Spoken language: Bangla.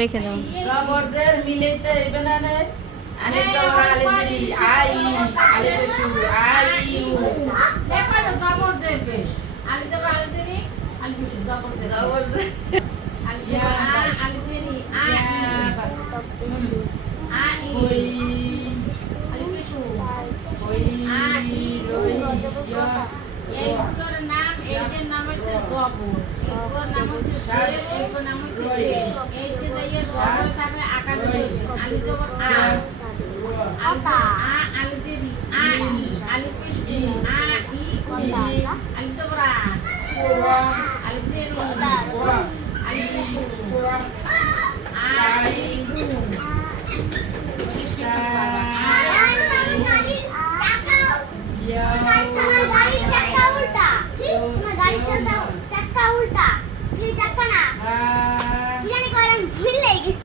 রেখে দাও জবরজের মিলেতে বেনানে আলে জবর আলে জিরি আই আলে পেশু আই দেখো জবরজের পেশ আলে জবর আলে জিরি আলে পেশু জবরজের জবরজের আলে জবর আলে জিরি আই আই